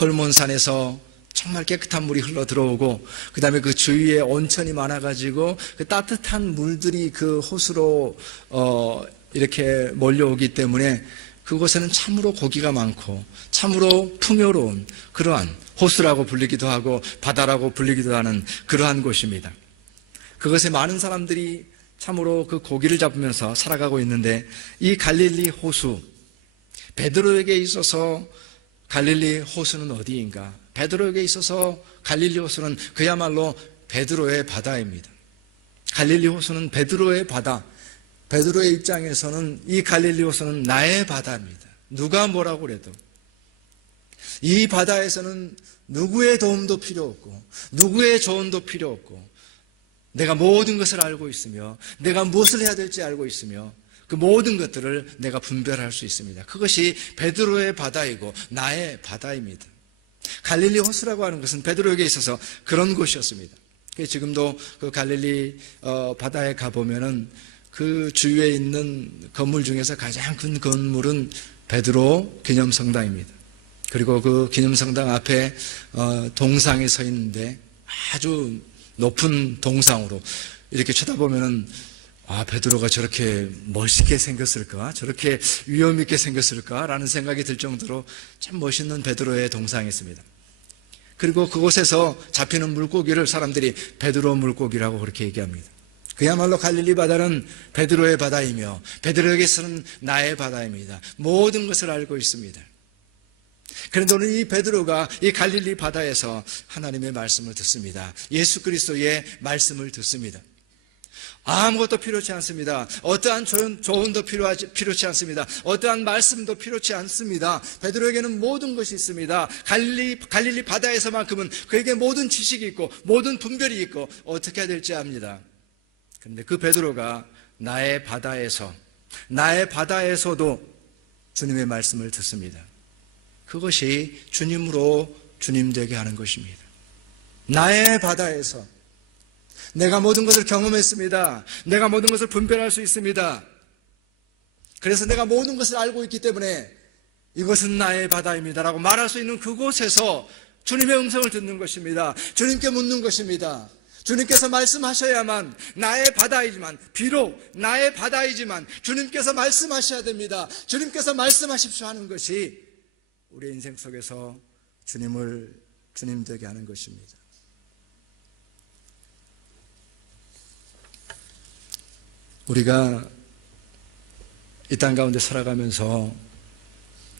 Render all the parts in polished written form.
헐몬산에서 정말 깨끗한 물이 흘러 들어오고, 그 다음에 그 주위에 온천이 많아가지고 그 따뜻한 물들이 그 호수로 이렇게 몰려오기 때문에 그곳에는 참으로 고기가 많고 참으로 풍요로운 그러한 호수라고 불리기도 하고 바다라고 불리기도 하는 그러한 곳입니다. 그것에 많은 사람들이 참으로 그 고기를 잡으면서 살아가고 있는데, 이 갈릴리 호수, 베드로에게 있어서 갈릴리 호수는 어디인가? 베드로에게 있어서 갈릴리 호수는 그야말로 베드로의 바다입니다. 갈릴리 호수는 베드로의 바다, 베드로의 입장에서는 이 갈릴리 호수는 나의 바다입니다. 누가 뭐라고 그래도 이 바다에서는 누구의 도움도 필요 없고 누구의 조언도 필요 없고, 내가 모든 것을 알고 있으며 내가 무엇을 해야 될지 알고 있으며 그 모든 것들을 내가 분별할 수 있습니다. 그것이 베드로의 바다이고 나의 바다입니다. 갈릴리 호수라고 하는 것은 베드로에게 있어서 그런 곳이었습니다. 지금도 그 갈릴리 바다에 가보면은 그 주위에 있는 건물 중에서 가장 큰 건물은 베드로 기념성당입니다. 그리고 그 기념성당 앞에 동상이 서 있는데, 아주 높은 동상으로 이렇게 쳐다보면은 베드로가 저렇게 멋있게 생겼을까? 저렇게 위험 있게 생겼을까? 라는 생각이 들 정도로 참 멋있는 베드로의 동상이 있습니다. 그리고 그곳에서 잡히는 물고기를 사람들이 베드로 물고기라고 그렇게 얘기합니다. 그야말로 갈릴리 바다는 베드로의 바다이며 베드로에게서는 나의 바다입니다. 모든 것을 알고 있습니다. 그런데 오늘 이 베드로가 이 갈릴리 바다에서 하나님의 말씀을 듣습니다. 예수 그리스도의 말씀을 듣습니다. 아무것도 필요치 않습니다. 어떠한 조언도 필요치 않습니다. 어떠한 말씀도 필요치 않습니다. 베드로에게는 모든 것이 있습니다. 갈릴리 바다에서만큼은 그에게 모든 지식이 있고 모든 분별이 있고 어떻게 해야 될지 압니다. 그런데 그 베드로가 나의 바다에서도 주님의 말씀을 듣습니다. 그것이 주님으로 주님 되게 하는 것입니다. 나의 바다에서 내가 모든 것을 경험했습니다. 내가 모든 것을 분별할 수 있습니다. 그래서 내가 모든 것을 알고 있기 때문에 이것은 나의 바다입니다라고 말할 수 있는 그곳에서 주님의 음성을 듣는 것입니다. 주님께 묻는 것입니다. 주님께서 말씀하셔야만 나의 바다이지만, 비록 나의 바다이지만 주님께서 말씀하셔야 됩니다. 주님께서 말씀하십시오 하는 것이 우리의 인생 속에서 주님을 주님 되게 하는 것입니다. 우리가 이 땅 가운데 살아가면서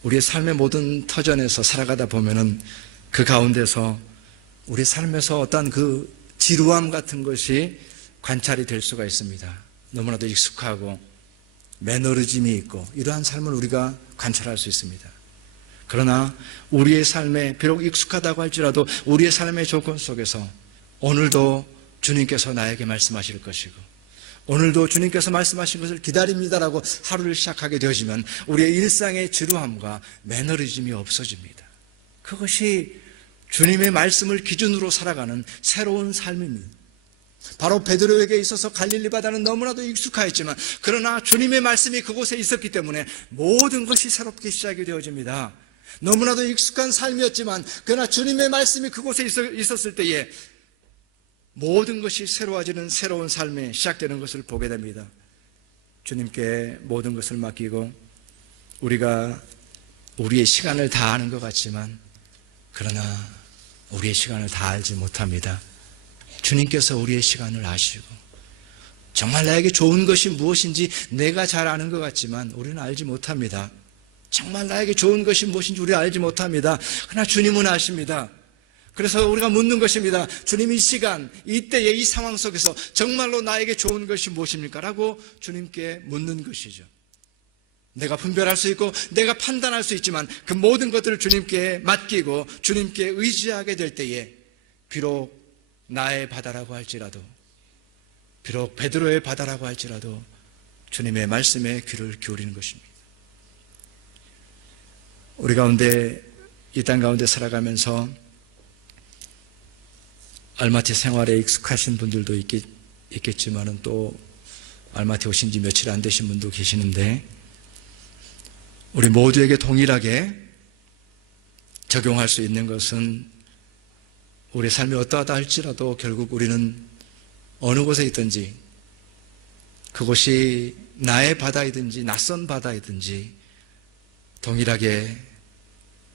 우리의 삶의 모든 터전에서 살아가다 보면은 그 가운데서 우리 삶에서 어떤 그 지루함 같은 것이 관찰이 될 수가 있습니다. 너무나도 익숙하고 매너리즘이 있고 이러한 삶을 우리가 관찰할 수 있습니다. 그러나 우리의 삶에 비록 익숙하다고 할지라도 우리의 삶의 조건 속에서 오늘도 주님께서 나에게 말씀하실 것이고 오늘도 주님께서 말씀하신 것을 기다립니다라고 하루를 시작하게 되어지면 우리의 일상의 지루함과 매너리즘이 없어집니다. 그것이 주님의 말씀을 기준으로 살아가는 새로운 삶입니다. 바로 베드로에게 있어서 갈릴리 바다는 너무나도 익숙하였지만 그러나 주님의 말씀이 그곳에 있었기 때문에 모든 것이 새롭게 시작이 되어집니다. 너무나도 익숙한 삶이었지만 그러나 주님의 말씀이 그곳에 있었을 때에 모든 것이 새로워지는 새로운 삶이 시작되는 것을 보게 됩니다. 주님께 모든 것을 맡기고 우리가 우리의 시간을 다 아는 것 같지만 그러나 우리의 시간을 다 알지 못합니다. 주님께서 우리의 시간을 아시고 정말 나에게 좋은 것이 무엇인지 내가 잘 아는 것 같지만 우리는 알지 못합니다. 정말 나에게 좋은 것이 무엇인지 우리는 알지 못합니다. 그러나 주님은 아십니다. 그래서 우리가 묻는 것입니다. 주님, 이 시간, 이때의 이 상황 속에서 정말로 나에게 좋은 것이 무엇입니까? 라고 주님께 묻는 것이죠. 내가 분별할 수 있고 내가 판단할 수 있지만 그 모든 것들을 주님께 맡기고 주님께 의지하게 될 때에 비록 나의 바다라고 할지라도 비록 베드로의 바다라고 할지라도 주님의 말씀에 귀를 기울이는 것입니다. 우리 가운데 이 땅 가운데 살아가면서 알마티 생활에 익숙하신 분들도 있겠지만은 또 알마티 오신 지 며칠 안 되신 분도 계시는데 우리 모두에게 동일하게 적용할 수 있는 것은 우리 삶이 어떠하다 할지라도 결국 우리는 어느 곳에 있든지 그곳이 나의 바다이든지 낯선 바다이든지 동일하게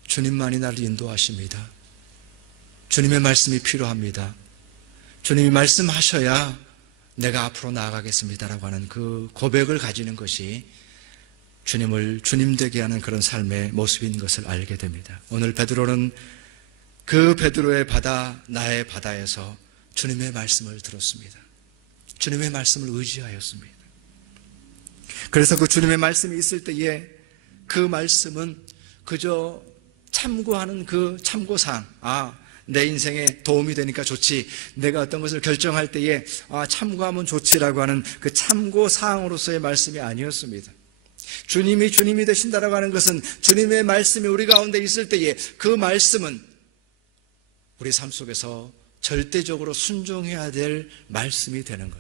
주님만이 나를 인도하십니다. 주님의 말씀이 필요합니다. 주님이 말씀하셔야 내가 앞으로 나아가겠습니다라고 하는 그 고백을 가지는 것이 주님을 주님 되게 하는 그런 삶의 모습인 것을 알게 됩니다. 오늘 베드로는 그 베드로의 바다, 나의 바다에서 주님의 말씀을 들었습니다. 주님의 말씀을 의지하였습니다. 그래서 그 주님의 말씀이 있을 때에 그 말씀은 그저 참고하는 그 참고사항, 내 인생에 도움이 되니까 좋지, 내가 어떤 것을 결정할 때에 참고하면 좋지라고 하는 그 참고사항으로서의 말씀이 아니었습니다. 주님이 주님이 되신다라고 하는 것은 주님의 말씀이 우리 가운데 있을 때에 그 말씀은 우리 삶 속에서 절대적으로 순종해야 될 말씀이 되는 것.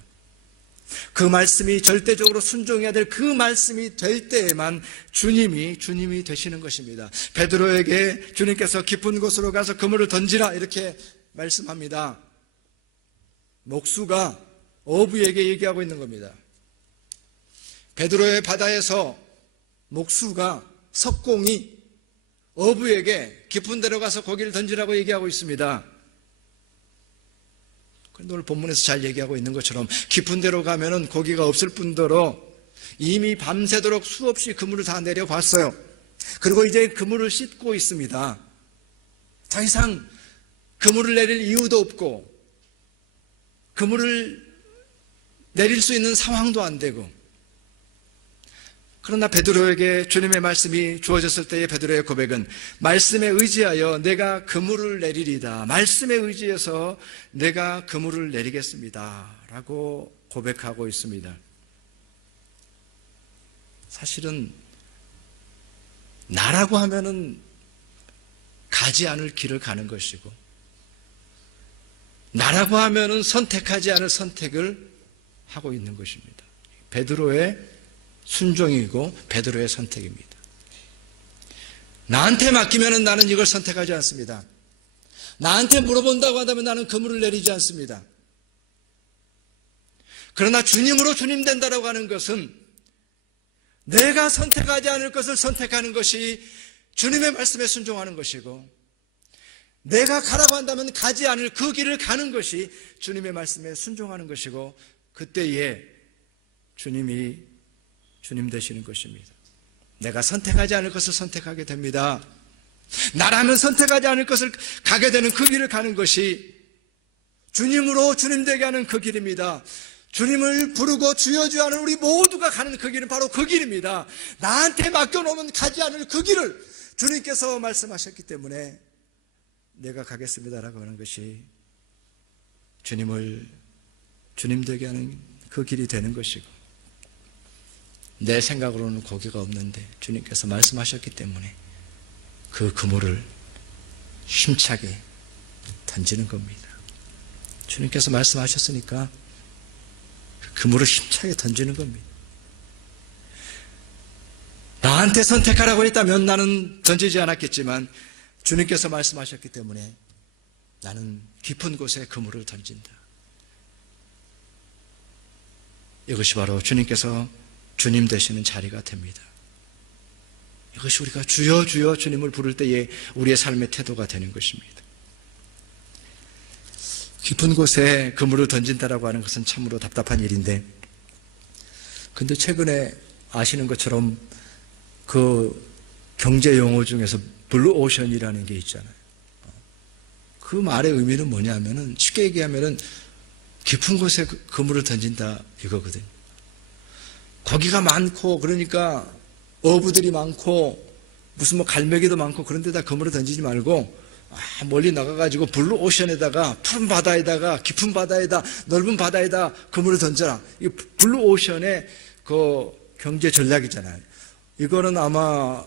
그 말씀이 절대적으로 순종해야 될 그 말씀이 될 때에만 주님이 되시는 것입니다. 베드로에게 주님께서 깊은 곳으로 가서 그물을 던지라 이렇게 말씀합니다. 목수가 어부에게 얘기하고 있는 겁니다. 베드로의 바다에서 목수가 석공이 어부에게 깊은 데로 가서 고기를 던지라고 얘기하고 있습니다. 그런데 오늘 본문에서 잘 얘기하고 있는 것처럼 깊은 데로 가면은 고기가 없을 뿐더러 이미 밤새도록 수없이 그물을 다 내려봤어요. 그리고 이제 그물을 씻고 있습니다. 더 이상 그물을 내릴 이유도 없고 그물을 내릴 수 있는 상황도 안 되고, 그러나 베드로에게 주님의 말씀이 주어졌을 때의 베드로의 고백은 말씀에 의지하여 내가 그물을 내리리다. 말씀에 의지해서 내가 그물을 내리겠습니다. 라고 고백하고 있습니다. 사실은 나라고 하면은 가지 않을 길을 가는 것이고, 나라고 하면은 선택하지 않을 선택을 하고 있는 것입니다. 베드로의 순종이고 베드로의 선택입니다. 나한테 맡기면 나는 이걸 선택하지 않습니다. 나한테 물어본다고 한다면 나는 그물을 내리지 않습니다. 그러나 주님으로 주님 된다라고 하는 것은 내가 선택하지 않을 것을 선택하는 것이 주님의 말씀에 순종하는 것이고, 내가 가라고 한다면 가지 않을 그 길을 가는 것이 주님의 말씀에 순종하는 것이고, 그때에 주님이 주님 되시는 것입니다. 내가 선택하지 않을 것을 선택하게 됩니다. 나라면 선택하지 않을 것을 가게 되는 그 길을 가는 것이 주님으로 주님 되게 하는 그 길입니다. 주님을 부르고 주여 주여 하는 우리 모두가 가는 그 길은 바로 그 길입니다. 나한테 맡겨놓으면 가지 않을 그 길을 주님께서 말씀하셨기 때문에 내가 가겠습니다라고 하는 것이 주님을 주님 되게 하는 그 길이 되는 것이고, 내 생각으로는 고기가 없는데 주님께서 말씀하셨기 때문에 그 그물을 힘차게 던지는 겁니다. 주님께서 말씀하셨으니까 그 그물을 힘차게 던지는 겁니다. 나한테 선택하라고 했다면 나는 던지지 않았겠지만 주님께서 말씀하셨기 때문에 나는 깊은 곳에 그물을 던진다. 이것이 바로 주님께서 주님 되시는 자리가 됩니다. 이것이 우리가 주여 주여 주님을 부를 때에 우리의 삶의 태도가 되는 것입니다. 깊은 곳에 그물을 던진다라고 하는 것은 참으로 답답한 일인데, 근데 최근에 아시는 것처럼 그 경제 용어 중에서 블루오션이라는 게 있잖아요. 그 말의 의미는 뭐냐면은 쉽게 얘기하면은 깊은 곳에 그물을 던진다 이거거든요. 고기가 많고, 그러니까 어부들이 많고 무슨 뭐 갈매기도 많고 그런 데다 그물을 던지지 말고 멀리 나가가지고 블루오션에다가, 푸른 바다에다가, 깊은 바다에다, 넓은 바다에다 그물을 던져라. 이 블루오션의 그 경제 전략이잖아요. 이거는 아마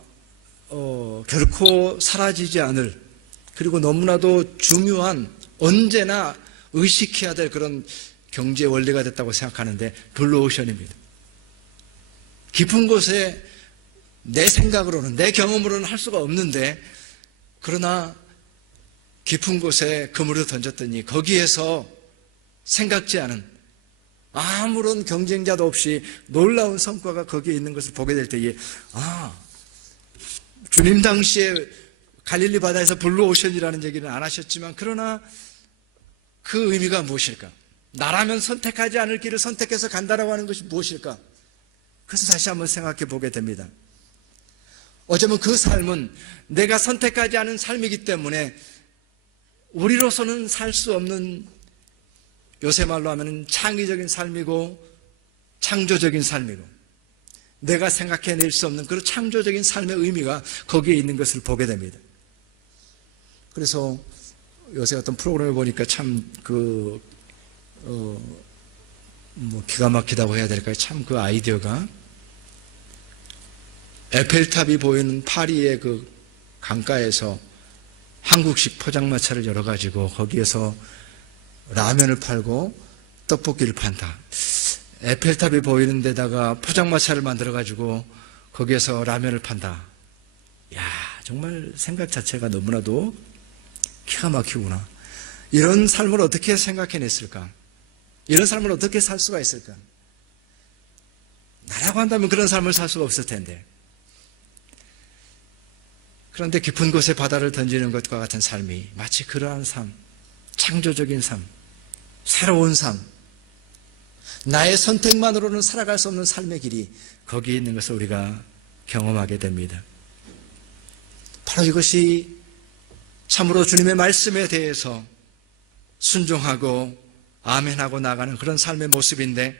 결코 사라지지 않을, 그리고 너무나도 중요한, 언제나 의식해야 될 그런 경제 원리가 됐다고 생각하는데, 블루오션입니다. 깊은 곳에 내 생각으로는, 내 경험으로는 할 수가 없는데 그러나 깊은 곳에 그물을 던졌더니 거기에서 생각지 않은 아무런 경쟁자도 없이 놀라운 성과가 거기에 있는 것을 보게 될 때에 주님 당시에 갈릴리 바다에서 블루 오션이라는 얘기는 안 하셨지만 그러나 그 의미가 무엇일까? 나라면 선택하지 않을 길을 선택해서 간다라고 하는 것이 무엇일까? 그래서 다시 한번 생각해 보게 됩니다. 어쩌면 그 삶은 내가 선택하지 않은 삶이기 때문에 우리로서는 살 수 없는, 요새 말로 하면 창의적인 삶이고 창조적인 삶이고 내가 생각해낼 수 없는 그런 창조적인 삶의 의미가 거기에 있는 것을 보게 됩니다. 그래서 요새 어떤 프로그램을 보니까 참 기가 막히다고 해야 될까요? 참 그 아이디어가 에펠탑이 보이는 파리의 그 강가에서 한국식 포장마차를 열어가지고 거기에서 라면을 팔고 떡볶이를 판다. 에펠탑이 보이는 데다가 포장마차를 만들어가지고 거기에서 라면을 판다. 야, 정말 생각 자체가 너무나도 기가 막히구나. 이런 삶을 어떻게 생각해냈을까? 이런 삶을 어떻게 살 수가 있을까? 나라고 한다면 그런 삶을 살 수가 없을 텐데. 그런데 깊은 곳에 바다를 던지는 것과 같은 삶이 마치 그러한 삶, 창조적인 삶, 새로운 삶, 나의 선택만으로는 살아갈 수 없는 삶의 길이 거기에 있는 것을 우리가 경험하게 됩니다. 바로 이것이 참으로 주님의 말씀에 대해서 순종하고 아멘하고 나가는 그런 삶의 모습인데,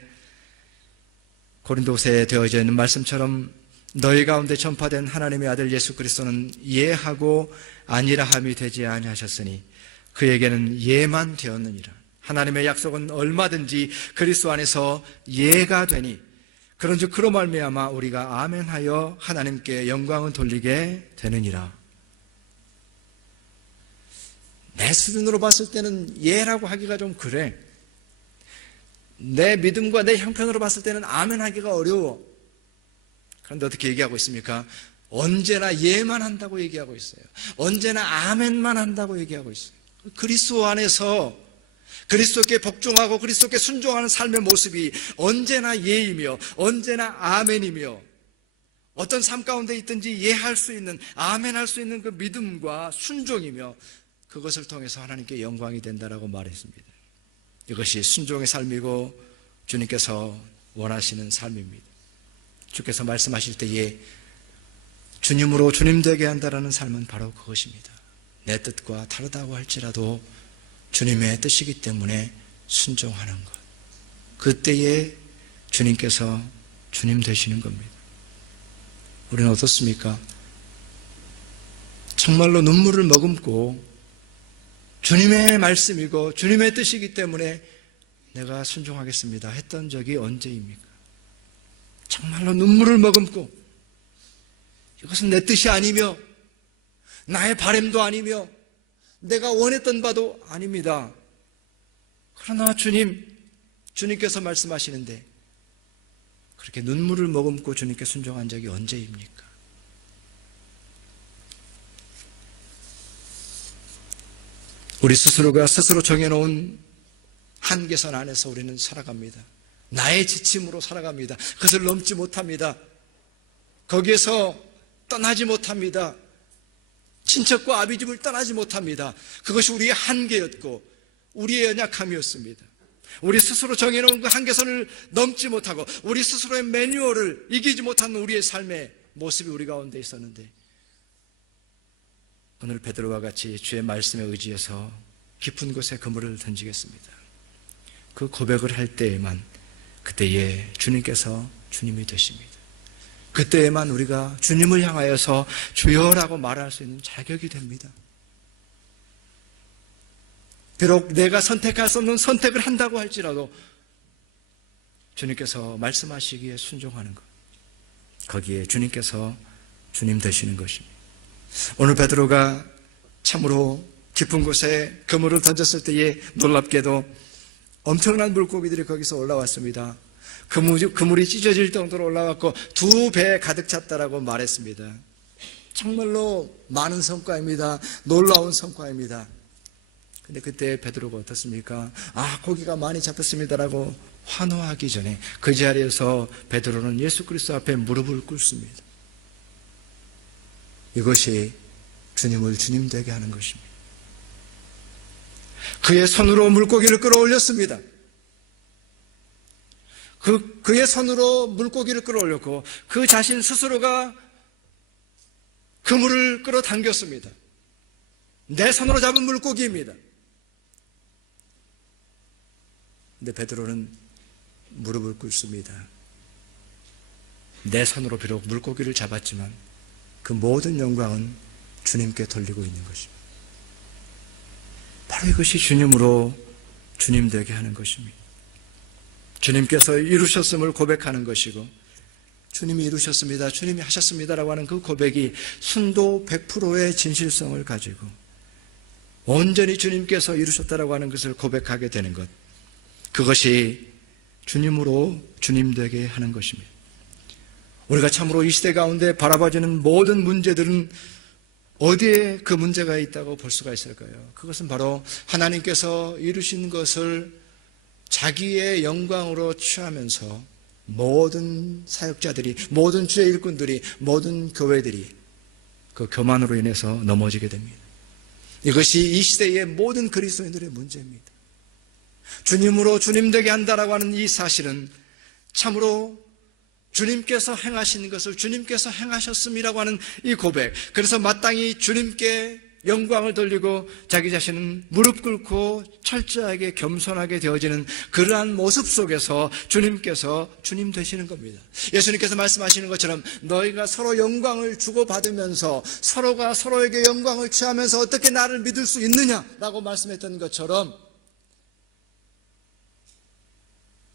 고린도서에 되어져 있는 말씀처럼 너희 가운데 전파된 하나님의 아들 예수 그리스도는 예하고 아니라함이 되지 아니하셨으니 그에게는 예만 되었느니라. 하나님의 약속은 얼마든지 그리스도 안에서 예가 되니 그런즉 그로 말미암아 우리가 아멘하여 하나님께 영광을 돌리게 되느니라. 내 수준으로 봤을 때는 예라고 하기가 좀 그래. 내 믿음과 내 형편으로 봤을 때는 아멘하기가 어려워. 그런데 어떻게 얘기하고 있습니까? 언제나 예만 한다고 얘기하고 있어요. 언제나 아멘만 한다고 얘기하고 있어요. 그리스도 안에서 그리스도께 복종하고 그리스도께 순종하는 삶의 모습이 언제나 예이며 언제나 아멘이며, 어떤 삶 가운데 있든지 예할 수 있는, 아멘할 수 있는 그 믿음과 순종이며, 그것을 통해서 하나님께 영광이 된다라고 말했습니다. 이것이 순종의 삶이고 주님께서 원하시는 삶입니다. 주께서 말씀하실 때에 주님으로 주님 되게 한다라는 삶은 바로 그것입니다. 내 뜻과 다르다고 할지라도 주님의 뜻이기 때문에 순종하는 것. 그때에 주님께서 주님 되시는 겁니다. 우리는 어떻습니까? 정말로 눈물을 머금고 주님의 말씀이고 주님의 뜻이기 때문에 내가 순종하겠습니다 했던 적이 언제입니까? 정말로 눈물을 머금고 이것은 내 뜻이 아니며 나의 바람도 아니며 내가 원했던 바도 아닙니다. 그러나 주님께서 말씀하시는데 그렇게 눈물을 머금고 주님께 순종한 적이 언제입니까? 우리 스스로가 스스로 정해놓은 한계선 안에서 우리는 살아갑니다. 나의 지침으로 살아갑니다. 그것을 넘지 못합니다. 거기에서 떠나지 못합니다. 친척과 아비집을 떠나지 못합니다. 그것이 우리의 한계였고 우리의 연약함이었습니다. 우리 스스로 정해놓은 그 한계선을 넘지 못하고 우리 스스로의 매뉴얼을 이기지 못하는 우리의 삶의 모습이 우리 가운데 있었는데, 오늘 베드로와 같이 주의 말씀에 의지해서 깊은 곳에 그물을 던지겠습니다. 그 고백을 할 때에만, 그때에 주님께서 주님이 되십니다. 그때에만 우리가 주님을 향하여서 주여라고 말할 수 있는 자격이 됩니다. 비록 내가 선택할 수 없는 선택을 한다고 할지라도 주님께서 말씀하시기에 순종하는 것, 거기에 주님께서 주님 되시는 것입니다. 오늘 베드로가 참으로 깊은 곳에 그물을 던졌을 때에 놀랍게도 엄청난 물고기들이 거기서 올라왔습니다. 그물이 찢어질 정도로 올라왔고 2배 가득 찼다라고 말했습니다. 정말로 많은 성과입니다. 놀라운 성과입니다. 근데 그때 베드로가 어떻습니까? 고기가 많이 잡혔습니다라고 환호하기 전에 그 자리에서 베드로는 예수 그리스도 앞에 무릎을 꿇습니다. 이것이 주님을 주님 되게 하는 것입니다. 그의 손으로 물고기를 끌어올렸습니다. 그의 손으로 물고기를 끌어올렸고 그 자신 스스로가 그물을 끌어당겼습니다. 내 손으로 잡은 물고기입니다. 근데 베드로는 무릎을 꿇습니다. 내 손으로 비록 물고기를 잡았지만 그 모든 영광은 주님께 돌리고 있는 것입니다. 바로 이것이 주님으로 주님 되게 하는 것입니다. 주님께서 이루셨음을 고백하는 것이고 주님이 이루셨습니다, 주님이 하셨습니다라고 하는 그 고백이 순도 100%의 진실성을 가지고 온전히 주님께서 이루셨다라고 하는 것을 고백하게 되는 것, 그것이 주님으로 주님 되게 하는 것입니다. 우리가 참으로 이 시대 가운데 바라봐지는 모든 문제들은 어디에 그 문제가 있다고 볼 수가 있을까요? 그것은 바로 하나님께서 이루신 것을 자기의 영광으로 취하면서 모든 사역자들이, 모든 주의 일꾼들이, 모든 교회들이 그 교만으로 인해서 넘어지게 됩니다. 이것이 이 시대의 모든 그리스도인들의 문제입니다. 주님으로 주님 되게 한다라고 하는 이 사실은 참으로 주님께서 행하신 것을 주님께서 행하셨음이라고 하는 이 고백, 그래서 마땅히 주님께 영광을 돌리고 자기 자신은 무릎 꿇고 철저하게 겸손하게 되어지는 그러한 모습 속에서 주님께서 주님 되시는 겁니다. 예수님께서 말씀하시는 것처럼 너희가 서로 영광을 주고받으면서 서로가 서로에게 영광을 취하면서 어떻게 나를 믿을 수 있느냐라고 말씀했던 것처럼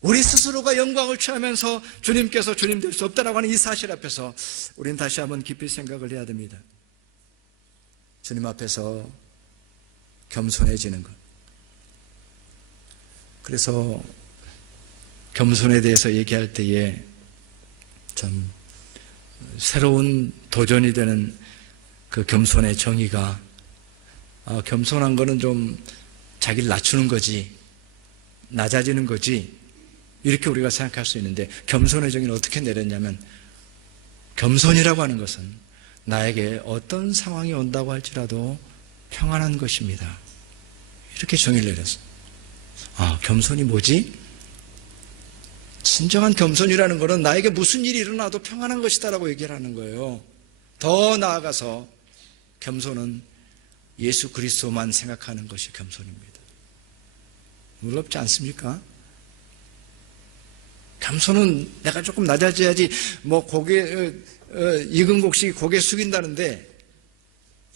우리 스스로가 영광을 취하면서 주님께서 주님 될 수 없다라고 하는 이 사실 앞에서 우리는 다시 한번 깊이 생각을 해야 됩니다. 주님 앞에서 겸손해지는 것. 그래서 겸손에 대해서 얘기할 때에 참 새로운 도전이 되는 그 겸손의 정의가 겸손한 거는 좀 자기를 낮추는 거지, 낮아지는 거지, 이렇게 우리가 생각할 수 있는데 겸손의 정의는 어떻게 내렸냐면 겸손이라고 하는 것은 나에게 어떤 상황이 온다고 할지라도 평안한 것입니다. 이렇게 정의를 내렸어요. 겸손이 뭐지? 진정한 겸손이라는 것은 나에게 무슨 일이 일어나도 평안한 것이다라고 얘기를 하는 거예요. 더 나아가서 겸손은 예수 그리스도만 생각하는 것이 겸손입니다. 놀랍지 않습니까? 겸손은 내가 조금 낮아져야지 고개 익은 곡식이 고개 숙인다는데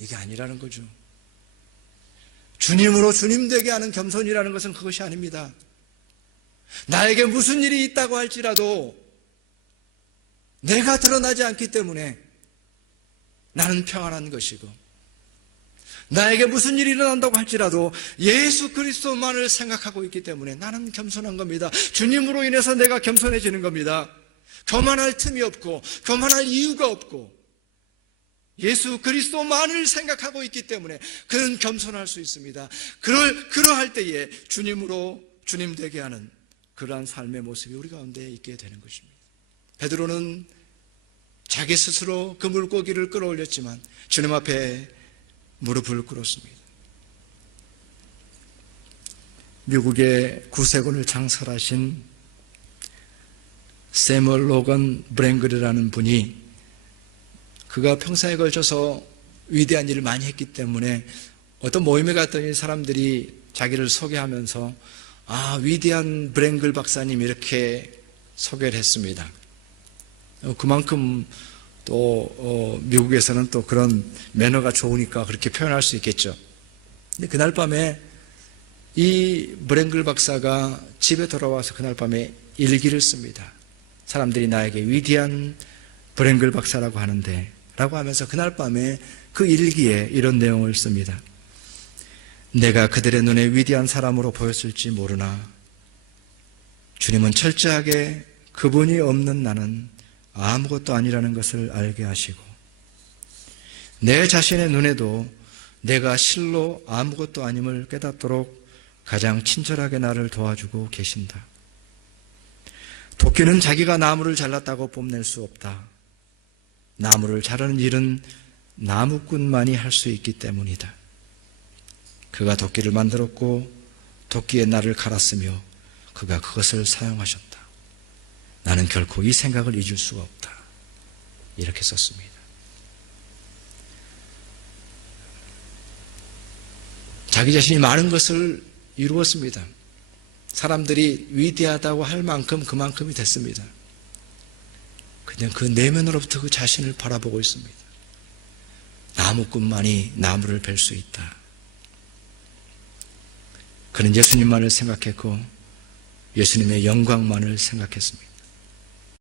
이게 아니라는 거죠. 주님으로 주님 되게 하는 겸손이라는 것은 그것이 아닙니다. 나에게 무슨 일이 있다고 할지라도 내가 드러나지 않기 때문에 나는 평안한 것이고, 나에게 무슨 일이 일어난다고 할지라도 예수 그리스도만을 생각하고 있기 때문에 나는 겸손한 겁니다. 주님으로 인해서 내가 겸손해지는 겁니다. 교만할 틈이 없고 교만할 이유가 없고 예수 그리스도만을 생각하고 있기 때문에 그는 겸손할 수 있습니다. 그러할 때에 주님으로 주님 되게 하는 그러한 삶의 모습이 우리 가운데 있게 되는 것입니다. 베드로는 자기 스스로 그 물고기를 끌어올렸지만 주님 앞에 무릎을 꿇었습니다. 미국의 구세군을 창설하신 세멀 로건 브랭글이라는 분이 그가 평생에 걸쳐서 위대한 일을 많이 했기 때문에 어떤 모임에 갔더니 사람들이 자기를 소개하면서 위대한 브랭글 박사님 이렇게 소개를 했습니다. 그만큼 또 미국에서는 또 그런 매너가 좋으니까 그렇게 표현할 수 있겠죠. 근데 그날 밤에 이 브랭글 박사가 집에 돌아와서 그날 밤에 일기를 씁니다. 사람들이 나에게 위대한 브랭글 박사라고 하는데 라고 하면서 그날 밤에 그 일기에 이런 내용을 씁니다. 내가 그들의 눈에 위대한 사람으로 보였을지 모르나 주님은 철저하게 그분이 없는 나는 아무것도 아니라는 것을 알게 하시고 내 자신의 눈에도 내가 실로 아무것도 아님을 깨닫도록 가장 친절하게 나를 도와주고 계신다. 도끼는 자기가 나무를 잘랐다고 뽐낼 수 없다. 나무를 자르는 일은 나무꾼만이 할 수 있기 때문이다. 그가 도끼를 만들었고 도끼에 나를 갈았으며 그가 그것을 사용하셨다. 나는 결코 이 생각을 잊을 수가 없다. 이렇게 썼습니다. 자기 자신이 많은 것을 이루었습니다. 사람들이 위대하다고 할 만큼 그만큼이 됐습니다. 그냥 그 내면으로부터 그 자신을 바라보고 있습니다. 나무꾼만이 나무를 벨 수 있다. 그는 예수님만을 생각했고 예수님의 영광만을 생각했습니다.